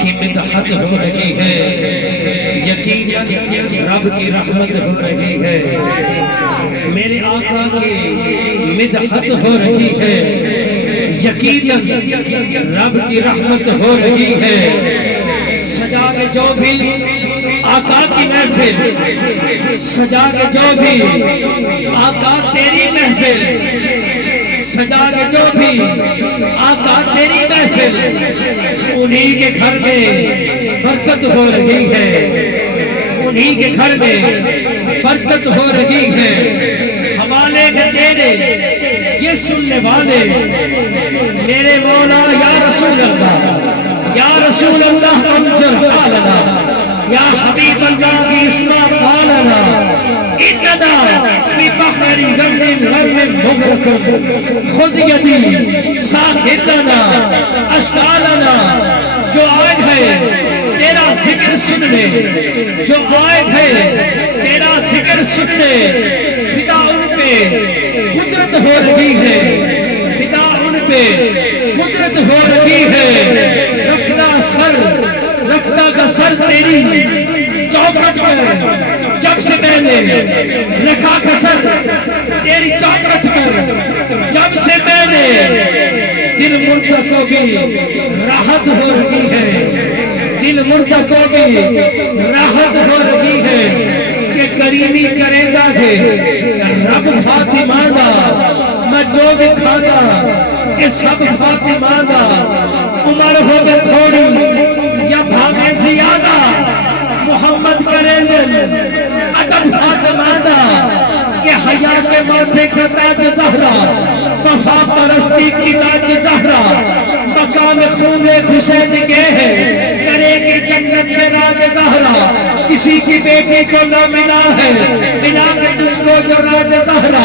کی مدحت ہو رہی ہے، یقیناً رب کی رحمت ہو رہی ہے، میرے آقا کی مدحت ہو رہی ہے، یقیناً رب کی رحمت ہو رہی ہے۔ سجا کے جو بھی آقا کی محفل، سجا کے جو بھی آقا تیری محفل، سجا کے جو بھی آقا تیری محفل، انہی کے گھر میں برکت ہو رہی ہے، انہی کے گھر میں برکت ہو رہی ہے۔ حوالے میں تیرے یہ سننے والے میرے مولا یا رسول اللہ، یا رسول اللہ انظر حالنا، یا حبیب اللہ کی اسماء قالنا، اننا فی بحر غم غم مغرق خذ یدی ساحدنا اشکالنا۔ جو آج ہے تیرا ذکر سننے، جو آج ہے تیرا ذکر سننے، فدا ان پہ قدرت ہو رہی ہے، فدا ان پہ قدرت ہو رہی ہے۔ رکھنا سر، رکھتا کا سر تیری چوکھٹ پر، جب سے میں نے رکھا کا سر تیری چوکھٹ پر، جب سے میں نے دل مردہ کو بھی راحت ہو رہی ہے، دل مردہ کو بھی راحت ہو رہی ہے کہ کریمی کریں گا کہ رب فاطمہ دا میں جو بھی کھانا کہ سب فاطمہ دا، عمر ہوگے تھوڑی یا بھاگے زیادہ، محمد کریں گے ادب فاطمہ دا کہ حیا کے ماتھے کا تاج زہرا، وفا پرستی کی تاج زہرا، مقام خون حسین کے ہے، کرے گی جنت میں راج زہرا، کسی کی بیٹی کو نہ ملا ہے ملا کے تجھ کو جو راج زہرا،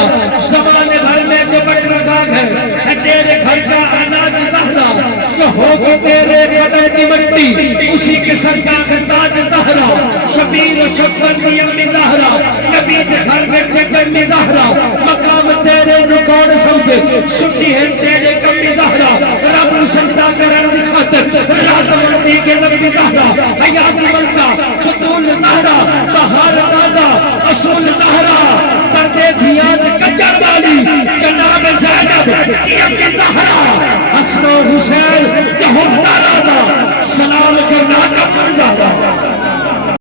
زمانے بھر میں جو بٹ رکھا ہے تیرے گھر کا اناج زہرا، جو ہوگی تیرے قدر کی مٹی اسی کے سر کا تاج زہرا، شبیر و شفر کی امی زہرا، نبی کے گھر میں جگن میں زہرا، مقام تیرے رکوڑ سمجھے سنی ہے تیرے کمی زہرا، رب سمجھا کرن دی خاطر رات مردی کے نبی زہرا، حیات ملکہ بطول زہرا، طہار دادا اصول زہرا، پردے دیاد کچر والی جناب زینب کی امی زہرا، حسن و حسین کے ہفتہ رادا، سلام کرنا کا مرزا۔